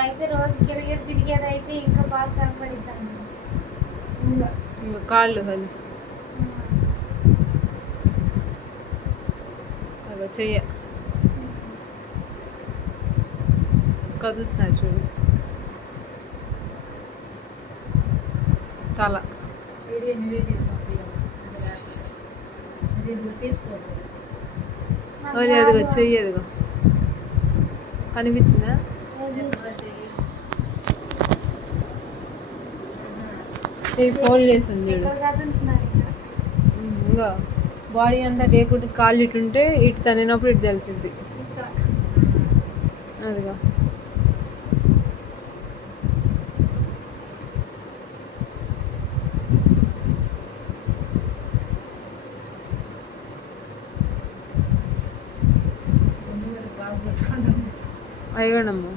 అయితే రోజు గిరగిర తిరిగేది అయితే ఇంకా బాగా కనపడిద్దాం. కాళ్ళు అది అలా చెయ్య కదులుతున్నారు చూడు చాలా అదిగో చెయ్యి అదిగో కనిపించిందా చెయ్యి ఫోల్డ్ చేసి ఉంది చూడు ఇంకా బాడీ అంతా లేకుంటే కాళ్ళు ఇటు ఉంటే ఇటు తనినప్పుడు ఇటు తెలిసింది అదిగా అయ్యోనమ్మా